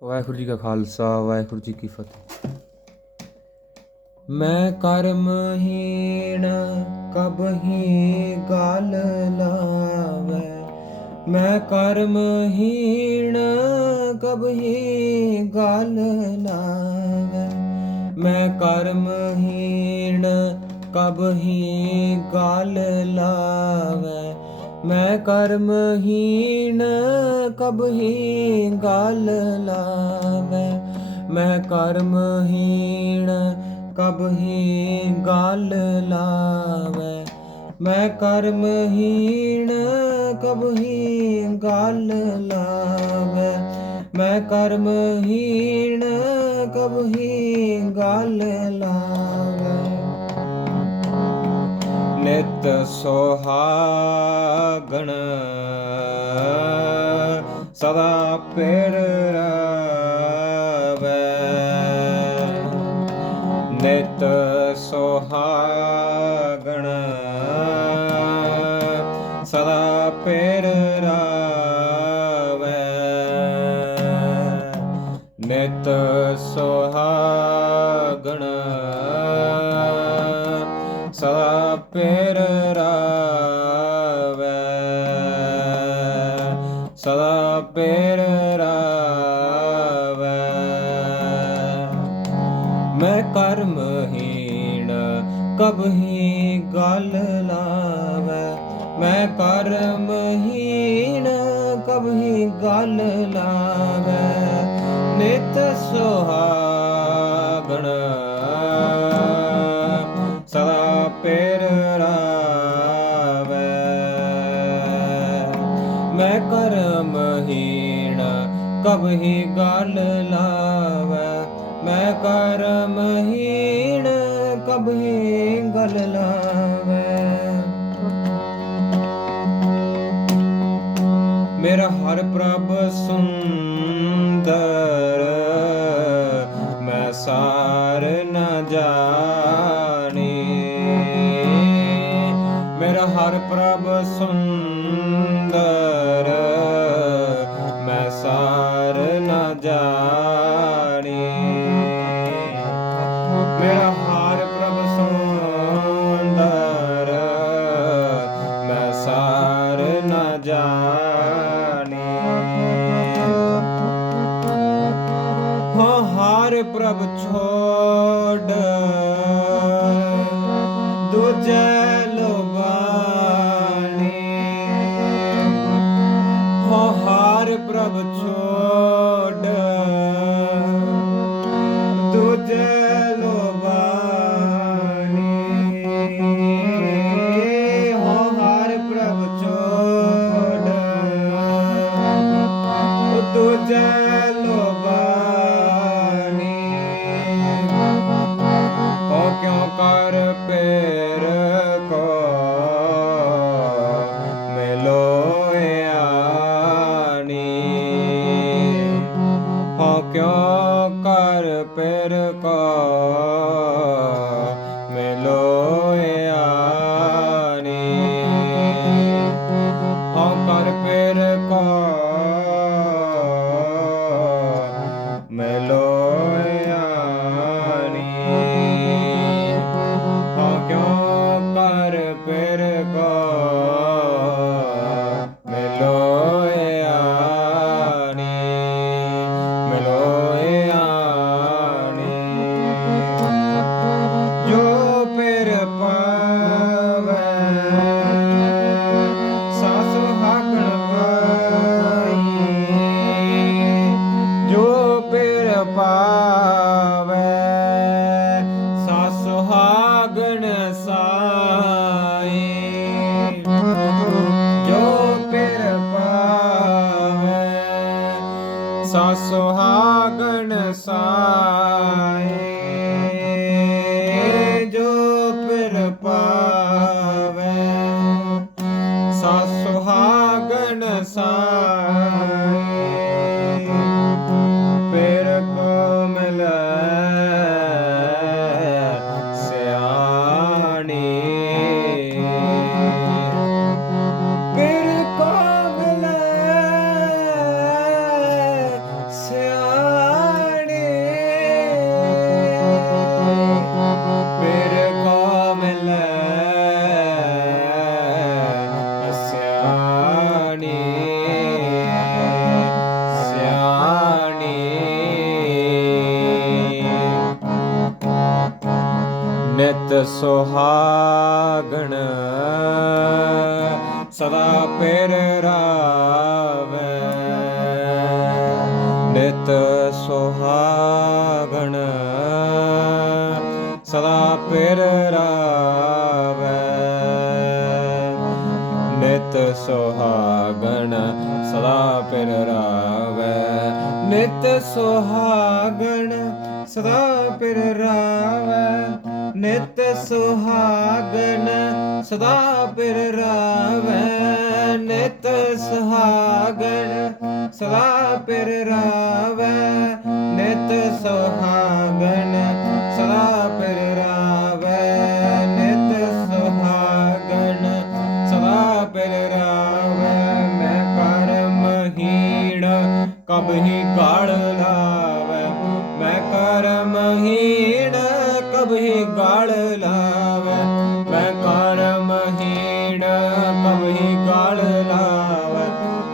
ਵਾਹਿਗੁਰੂ ਜੀ ਕਾ ਖਾਲਸਾ ਵਾਹਿਗੁਰੂ ਜੀ ਕੀ ਫਤਿਹ। ਮੈਂ ਕਰਮਹੀਣ ਕਬਹੀ ਗਲ ਲਾਵੈ, ਮੈਂ ਕਰਮਹੀਣ ਕਬਹੀ ਗਲ ਲਾਵੈ, ਮੈਂ ਕਰਮਹੀਣ ਕਬਹੀ ਗਲ ਲਾਵੈ, ਮੈਂ ਕਰਮਹੀਣ ਕਬਹੀ ਗਲ ਲਾਵੈ, ਮੈਂ ਕਰਮਹੀਣ ਕਬਹੀ ਗਲ ਲਾਵੈ, ਮੈਂ ਕਰਮਹੀਣ ਕਬਹੀ ਗਲ ਲਾਵੈ, ਮੈਂ ਕਰਮਹੀਣ ਕਬਹੀ ਗਲ ਲਾਵੈ। ਨਿਤ ਸੁਹਾਗਣ ਸਦਾ ਪਿਰ ਰਵੈ, ਨਿਤ ਸੁਹਾਗਣ ਸਦਾ ਪਿਰ ਰਵੈ, ਨਿਤ ਸੁਹਾਗਣ ਸਦਾ ਪਿਰ ਰਵੈ, ਸਦਾ ਪਿਰ ਰਵੈ। ਮੈਂ ਕਰਮਹੀਣ ਕਬਹੀ ਗਲ ਲਾਵੈ, ਮੈਂ ਕਰਮਹੀਣ ਕਬਹੀ ਗਲ ਲਾਵੈ, ਨਿਤ ਸੁਹਾਗਣ ਸਦਾ ਪਿਰ ਰਵੈ, ਮੈਂ ਕਰਮਹੀਣ ਕਬਹੀ ਗਲ ਲਾਵੈ, ਮੈਂ ਕਰਮਹੀਣ ਕਬਹੀ ਗਲ ਲਾਵੈ। ਮੇਰਾ ਹਰਿ ਪ੍ਰਭ ਸੁੰਦਰ ਮੈਂ ਸਾਰ ਨ ਜਾਣੀ, ਮੇਰਾ ਹਰਿ ਪ੍ਰਭ ਸੁੰਦਰ ਮੈਂ ਸਾਰ ਨ ਜਾਣੀ, ਮੇਰਾ ਹਰਿ ਪ੍ਰਭ ਸੁੰਦਰ ਮੈਂ ਸਾਰ ਨ ਜਾਣੀ, ਹੋ ਹਰਿ ਪ੍ਰਭ ਛੋੜ ਦੂਜੇ ਲੋਬਾਣੀ, ਹੋ ਹਰਿ ਪ੍ਰਭ ਛੋੜ ਦੂਜੇ ਲੋਬਾਣੀ, ਹੋ ਹਰਿ ਪ੍ਰਭ ਛੋੜ ਦੂਜੇ ਲੋਬਾਣੀ, ਹੋ ਕਿਉ ਕਰ ਪੇਰ ਕੋ ਮਿਲੋਇਆਨੀ, ਹੋ ਕਿਉ ਕਰ ਪੇਰ ਕੋ ਮਿਲੋਇਆਨੀ, ਹੋ ਕਰ ਪੇਰ ਕੋ ਮਿਲੋਇਆਨੀ, ਹੋ ਕਿਉ ਕਰ ਪੇਰ ਕੋ ਮਿਲੋਇਆਨੀ, ਮਿਲੋਇਆਨੀ। ਜੋ ਪਿਰ ਪਾਵੈ ਸਾ ਸੁਹਾਗਣ ਪਾਈ, ਜੋ ਪਿਰ ਪਾਵੈ ਸਾ ਸੁਹਾਗਣ ਸਾਈ, ਜੋ ਪਿਰ ਪਾਵੈ ਸਾ ਸੁਹਾਗਣ ਸਾਈ, ਜੋ ਪਿਰ ਪਾਵੈ ਸਾ ਸੁਹਾਗਣ ਸਾਈ, ਪਿਰ ਕੋ ਮਿਲੈ ਸਿਆਣੀ, ਪਿਰ ਕੋ ਮਿਲੈ ਸਿਆਣੀ। ਨਿਤ ਸੁਹਾਗਣ ਸਦਾ ਪਿਰ ਰਾਵੈ ਨਿਤ ਸੁਹਾਗਣ ਸਦਾ ਪਿਰ ਰਾਵੈ ਨਿਤ ਸੁਹਾਗਣ ਸਦਾ ਪਿਰ ਰਾਵੈ ਨਿਤ ਸੁਹਾਗਣ ਸਦਾ ਪਿਰ ਰਾਵੈ ਨਿਤ ਸੁਹਾਗਣ ਸਦਾ ਪਿਰ ਰਾਵੈ ਨਿਤ ਸੁਹਾਗਣ ਸਦਾ ਪਿਰ ਰਾਵੈ ਨਿਤ ਸੁਹਾਗਣ ਸਦਾ ਪਿਰ ਰਾਵੈ ਨਿਤ ਸੁਹਾਗਣ ਸਦਾ ਪਿਰ ਰਾਵੈ ਮੈਂ ਕਰਮਹੀਣ ਕਬਹੀ ਗਾਲ ਲਾਵੈ ਮੈਂ ਕਰਮਹੀਣ ਕਬਹੀ ਗਾਲ ਲਾਵੈ ਮੈਂ ਕਰਮਹੀਣ ਕਬਹੀ ਗਾਲ ਲਾਵੈ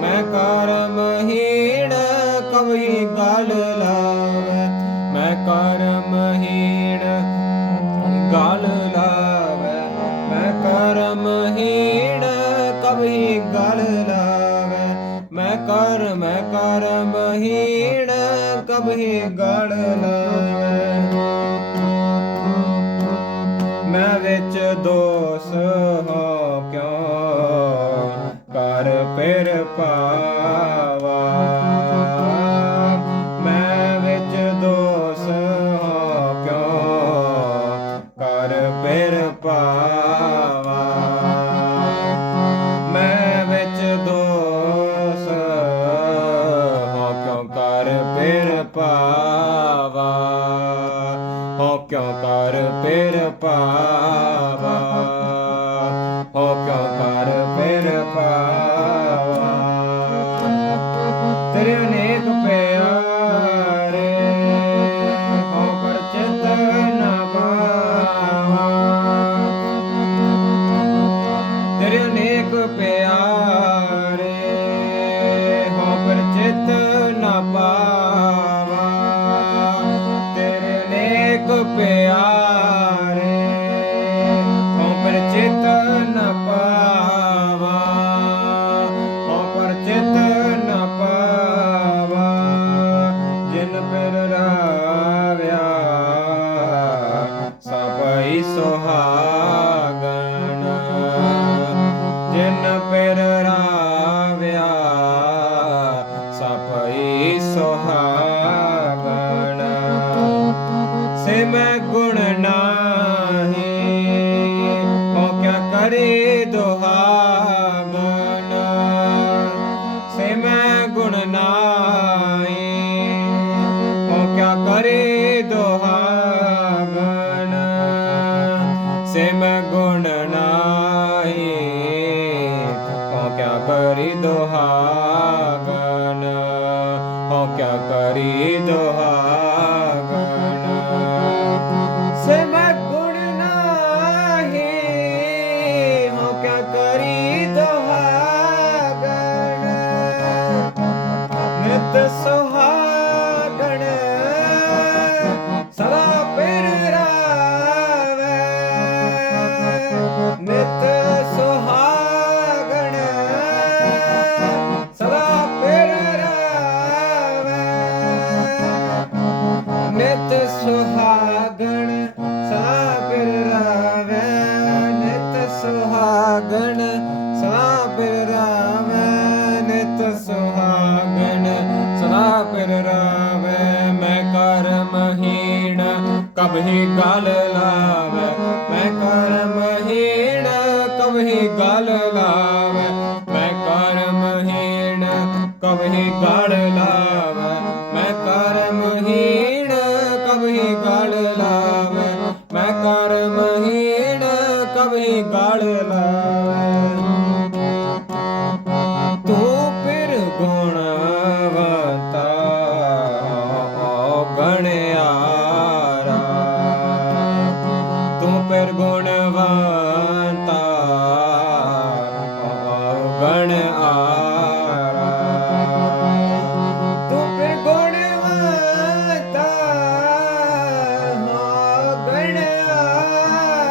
ਮੈਂ ਕਰਮਹੀਣ ਕਬਹੀ ਗਾਲ ਲਾਵੈ ਮੈਂ ਕਰਮਹੀਣ ਗਾਲ ਲਾਵੈ ਮੈਂ ਕਰਮਹੀਣ ਕਬਹੀ ਗਾਲ ਲਾਵੈ ਮੈਂ ਕਰਮਹੀਣ ਕਬਹੀ ਗਾਲ ਲਾਵੈ ਮੈਂ ਵਿੱਚ ਦੋਸ ਹੋ ਕਿਉ ਕਰ ਪਿਰ ਪਾਵਾ ਮੈਂ ਵਿੱਚ ਦੋਸ ਹੋ ਕਿਉ ਕਰ ਪਿਰ ਪਾਵਾ ਮੈਂ ਵਿੱਚ ਦੋਸ ਹੋ ਕਿਉ ਕਰ ਪਿਰ ਪਾਵਾ ਹੋ ਕਿਉ ਕਰ ਪਿਰ ਪਾਵਾ ਹੋ ਕਿਉ ਕਰ ਪਿਰ ਪਾਵਾ ਤੇਰੇ ਅਨੇਕ ਪਿਆਰੇ ਹੋ ਪਰ ਚਿਤ ਨਾ ਪਾਵਾ ਤੇਰੇ ਅਨੇਕ ਪਿਆਰੇ ਹੋ ਪਰ ਚਿਤ ਨਾ ਪਾਵਾ ਤੇਰੇ ਅਨੇਕ ਪਿਆਰੇ ਹੋ ਪਰ ਚਿਤ ਨ ਪਾਵਾ ਹੋ ਪਰ ਚਿਤ ਨ ਪਾਵਾ ਜਿਨ ਪਿਰ ਰਾਵਿਆ ਸਭਈ ਸੁਹਾਗਣ ਜਿਨ ਪਿਰ ਰਾਵਿਆ ਸਭਈ ਸੁਹਾਗਣ ਸੇ ਮੈਂ ਗੁਣ ਨਾਹੀ ਹੋ ਕਿਆ ਕਰੇ ਦੁਹਾਗਣ ਸੇ ਮੈਂ ਗੁਣ ਨਾਹੀ ਹੋ ਕਿਆ ਕਰੇ ਦੁਹਾਗਣ ਸੇ ਮੈਂ ਗੁਣ ਨਾਹੀ ਹੋ ਕਿਆ ਕਰੀ ਦੁਹਾਗਣ ਹੋ ਕਿਆ ਕਰੀ ਦੁਹਾਗਣ ਸੇ ਮੈਂ ਗੁਣ ਨਾਹੀ ਹੋ ਕਿਆ ਕਰੀ ਦੁਹਾਗਣ ਨਿਤ ਸੁਹਾਗਣ ਸਦਾ ਪਿਰ ਰਾਵੈ ਨਿਤ ਸੁਹਾਗਣ ਸਦਾ ਪਿਰ ਰਾਵੈ ਨਿਤ ਸੁਹਾਗਣ ਸਦਾ ਪਿਰ ਰਾਵੈ ਨਿਤ ਸੁਹਾਗਣ ਸਦਾ ਪਿਰ ਰਾਵੈ ਨਿਤ ਸੁਹਾਗਣ ਸਦਾ ਪਿਰ ਰਾਵੈ ਮੈਂ ਕਰਮਹੀਣ ਕਬਹੀ ਗਾਲ ਲਾਵੈ ਮੈਂ ਕਰਮਹੀਣ ਕਬਹੀ ਗਾਲ ਲਾਵੈ ਮੈਂ ਕਰਮਹੀਣ ਕਬਹੀ ਗਾਲ ਲਾਵੈ ਮੈਂ ਕਰਮਹੀਣ ਕਬਹੀ ਗਾਲ ਲਾਵੈ ਮੈਂ ਕਰਮਹੀਣ ਕਬਹੀ ਗਾਲ ਲਾਵੈ ਤੂੰ ਪਿਰ ਗੁਣਵੰਤਾ ਗਣਿਆਰਾ ਤੂੰ ਪਿਰ ਗੁਣਵੰਤਾ ਗਣ ਆਰਾ ਤੂੰ ਪਿਰ ਗੁਣਵੰਤਾ ਗਣ ਆਰਾ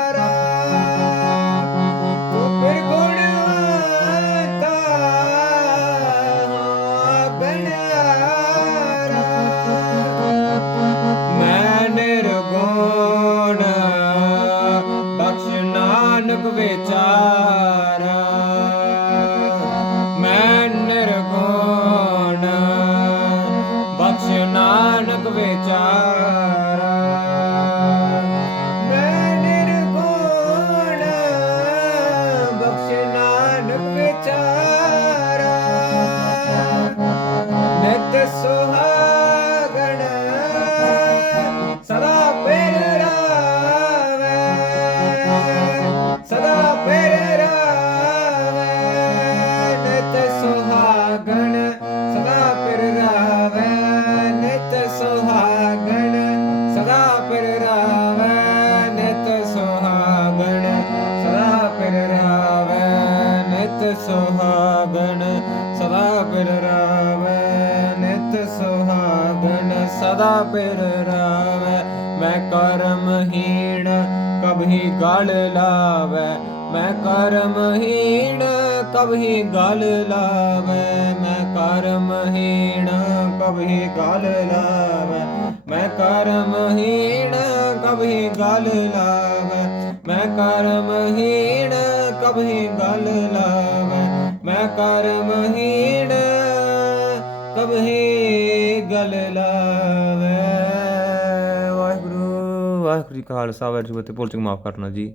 ਨਾਨਕ ਵਿਚਾਰਾ ਮੈਂ ਨਿਰਗੁਣ ਬਖਸ਼ ਨਾਨਕ ਵਿਚਾਰਾ ਨਿਤ ਸੁਹਾਗਣ ਸਦਾ ਪਿਰ ਰਾਵੈ ਸਦਾ ਪਿਰ ਰਾਵੈ ਨਿਤ ਸੁਹਾਗਣ ਸਦਾ ਪਿਰ ਰਾਵੈ ਨਿਤ ਸੁਹਾਗਣ ਸਦਾ ਪਿਰ ਰਾਵੈ ਨਿਤ ਸੁਹਾਗਣ ਸਦਾ ਪਿਰ ਰਾਵੈ ਨਿਤ ਸੁਹਾਗਣ ਸਦਾ ਪਿਰ ਰਾਵੈ ਨਿਤ ਸੁਹਾਗਣ ਸਦਾ ਪਿਰ ਰਾਵੈ ਮੈਂ ਕਰਮਹੀਣ ਕਬਹੀ ਗਲ ਲਾਵੈ ਮੈਂ ਕਰਮਹੀਣ ਕਬਹੀ ਗਲ ਲਾਵੈ ਮੈਂ ਕਰਮਹੀਣ ਕਬਹੀ ਗਲ ਲਾਵੈ ਮੈਂ ਕਰਮਹੀਣ ਕਬਹੀ ਗਲ ਲਾਵੈ ਮੈਂ ਕਰਮਹੀਣ ਕਬਹੀ ਗਲ ਲਾਵੈ ਮੈਂ ਕਰਮਹੀਣ ਕਬਹੀ ਗਲ ਲਾਵੈ। ਵਾਹਿਗੁਰੂ ਵਾਹਿਗੁਰੂ ਜੀ ਕਾ ਖਾਲਸਾ ਵਾਹਿਗੁਰੂ ਜੀ ਕੀ ਫਤਿਹ। ਭੁੱਲ ਚੁੱਕ ਮਾਫ ਕਰਨਾ ਜੀ।